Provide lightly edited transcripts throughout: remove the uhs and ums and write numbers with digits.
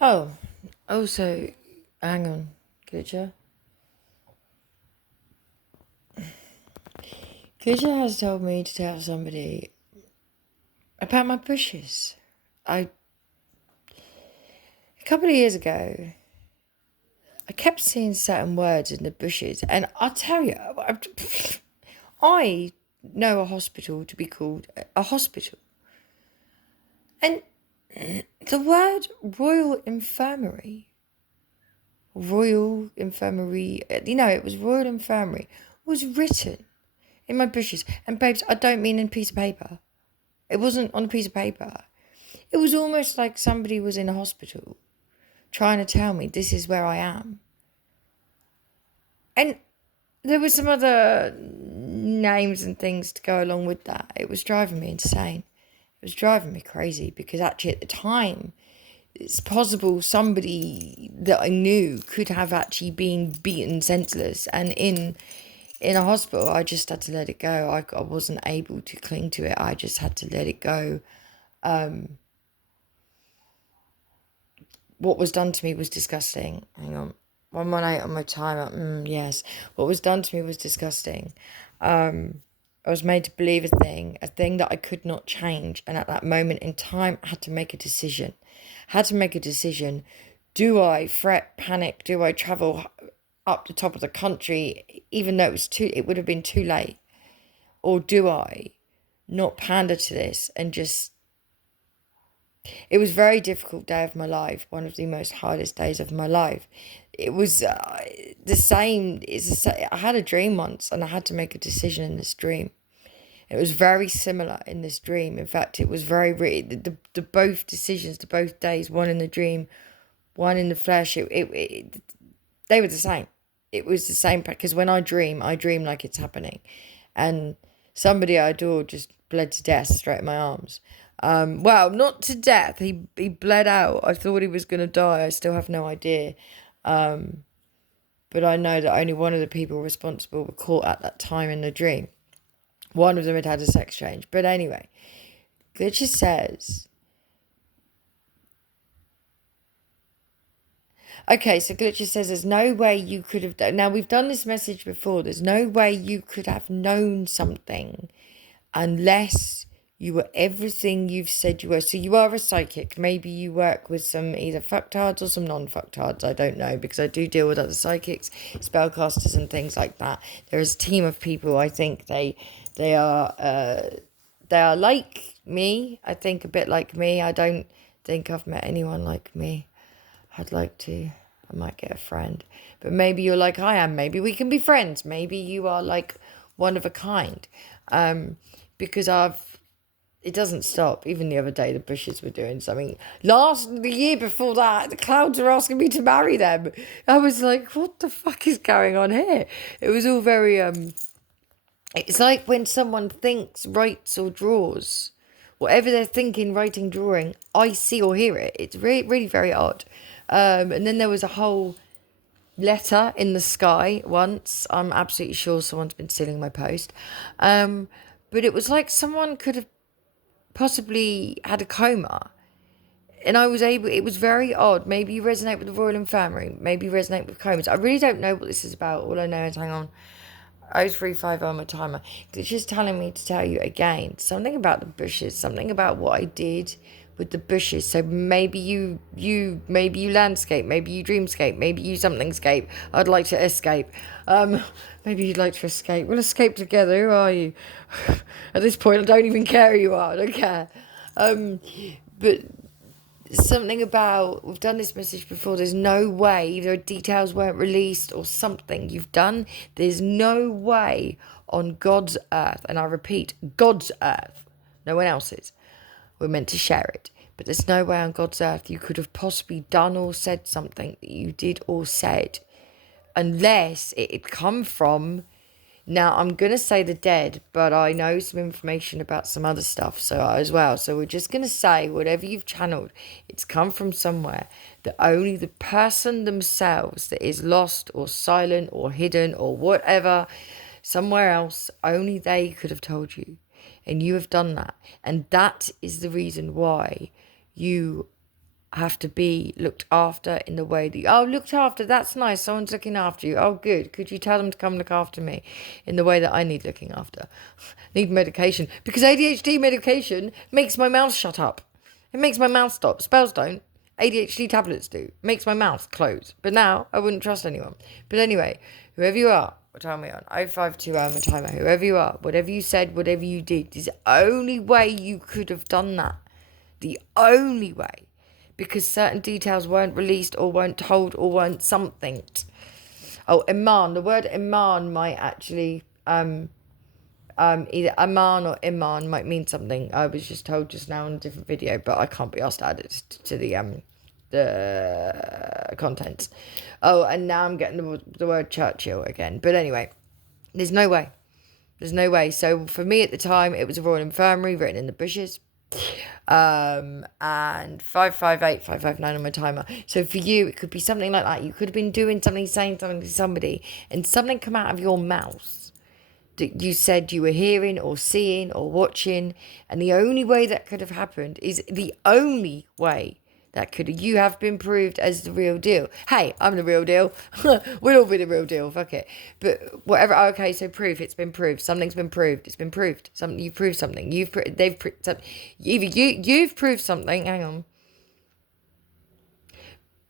Oh, also, hang on, Glitcher. Glitcher has told me to tell somebody about my bushes. A couple of years ago, I kept seeing certain words in the bushes, and I'll tell you, I know a hospital to be called a hospital. And the word Royal Infirmary, it was Royal Infirmary, was written in my bushes. And babes, I don't mean in a piece of paper. It wasn't on a piece of paper. It was almost like somebody was in a hospital trying to tell me this is where I am. And there were some other names and things to go along with that. It was driving me insane. It was driving me crazy because actually at the time, it's possible somebody that I knew could have actually been beaten senseless and in a hospital. I just had to let it go. I wasn't able to cling to it. I just had to let it go. What was done to me was disgusting. Hang on. 118 on my timer. Yes. What was done to me was disgusting. I was made to believe a thing that I could not change. And at that moment in time, I had to make a decision. Do I fret, panic? Do I travel up the top of the country, even though it would have been too late? Or do I not pander to this and just... It was a very difficult day of my life, one of the most hardest days of my life. It was the same. I had a dream once, and I had to make a decision in this dream. It was very similar in this dream. In fact, it was the both decisions, the both days, one in the dream, one in the flesh. They were the same. It was the same because when I dream like it's happening, and somebody I adored just bled to death straight in my arms. Well, not to death. He bled out. I thought he was going to die. I still have no idea. But I know that only one of the people responsible were caught at that time in the dream. One of them had a sex change. But anyway, Glitcher says... Okay, so Glitcher says there's no way you could have... Now, we've done this message before. There's no way you could have known something unless you were everything you've said you were. So you are a psychic. Maybe you work with some either fucktards or some non-fucktards. I don't know, because I do deal with other psychics, spellcasters and things like that. There is a team of people. I think they are like me. I think a bit like me. I don't think I've met anyone like me. I'd like to. I might get a friend. But maybe you're like I am. Maybe we can be friends. Maybe you are like one of a kind. Because it doesn't stop. Even the other day, the bushes were doing something. The year before that, the clouds were asking me to marry them. I was like, what the fuck is going on here? It was all very, it's like when someone thinks, writes or draws. Whatever they're thinking, writing, drawing, I see or hear it. It's really, really very odd. And then there was a whole letter in the sky once. I'm absolutely sure someone's been stealing my post. But it was like someone could have possibly had a coma. And it was very odd. Maybe you resonate with the Royal Infirmary. Maybe you resonate with comas. I really don't know what this is about. All I know is, hang on, 0350 on my timer. It's just telling me to tell you again something about the bushes, something about what I did with the bushes. So maybe maybe you landscape, maybe you dreamscape, maybe you somethingscape. I'd like to escape. Maybe you'd like to escape. We'll escape together. Who are you? At this point, I don't even care who you are. I don't care. But something about, we've done this message before, there's no way, either details weren't released or something you've done, there's no way on God's earth, and I repeat, God's earth, no one else's, we're meant to share it, but there's no way on God's earth you could have possibly done or said something that you did or said unless it had come from... Now, I'm going to say the dead, but I know some information about some other stuff as well. So we're just going to say whatever you've channeled, it's come from somewhere that only the person themselves that is lost or silent or hidden or whatever, somewhere else, only they could have told you. And you have done that. And that is the reason why you have to be looked after in the way that, oh, looked after, that's nice, someone's looking after you, oh good, could you tell them to come look after me in the way that I need looking after? Need medication, because ADHD medication makes my mouth shut up. It makes my mouth stop. Spells don't. ADHD tablets do. Makes my mouth close. But now I wouldn't trust anyone. But anyway, whoever you are, what time are we on? 052 hour timer. Whoever you are, whatever you said, whatever you did, is the only way you could have done that. The only way. Because certain details weren't released or weren't told or weren't something. Oh, Iman. The word Iman might actually, either Aman or Iman might mean something. I was just told just now in a different video, but I can't be asked to add it to the contents. Oh, and now I'm getting the word Churchill again. But anyway, there's no way. There's no way. So for me at the time, it was a Royal Infirmary written in the bushes. And 558 on my timer. So for you, it could be something like that. You could have been doing something, saying something to somebody, and something come out of your mouth that you said you were hearing or seeing or watching, and the only way that could have happened is the only way that could have, you have been proved as the real deal. Hey, I'm the real deal. We'll all be the real deal. Fuck it. But whatever. Okay, so proof. It's been proved. Something's been proved. It's been proved. Something you've proved something. They've proved something. Either you've proved something. Hang on.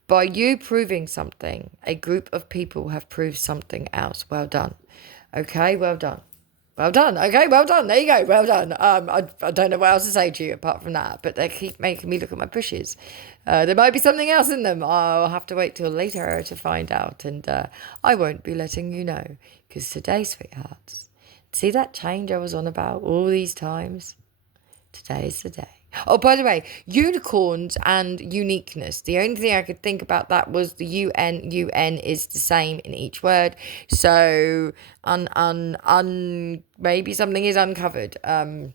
By you proving something, a group of people have proved something else. Well done. Okay, well done. Well done. Okay, well done. There you go. Well done. I don't know what else to say to you apart from that, but they keep making me look at my bushes. There might be something else in them. I'll have to wait till later to find out, and I won't be letting you know, because today, sweethearts, see that change I was on about all these times? Today's the day. Oh, by the way, unicorns and uniqueness. The only thing I could think about that was the UN. UN is the same in each word. So, maybe something is uncovered. I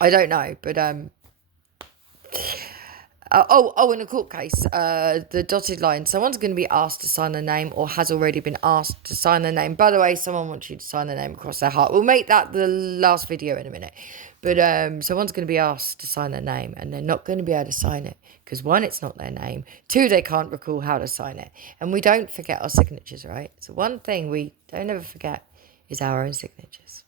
don't know, but in a court case, the dotted line, someone's going to be asked to sign their name or has already been asked to sign their name. By the way, someone wants you to sign their name across their heart. We'll make that the last video in a minute. But someone's going to be asked to sign their name, and they're not going to be able to sign it because, one, it's not their name. Two, they can't recall how to sign it. And we don't forget our signatures, right? So one thing we don't ever forget is our own signatures.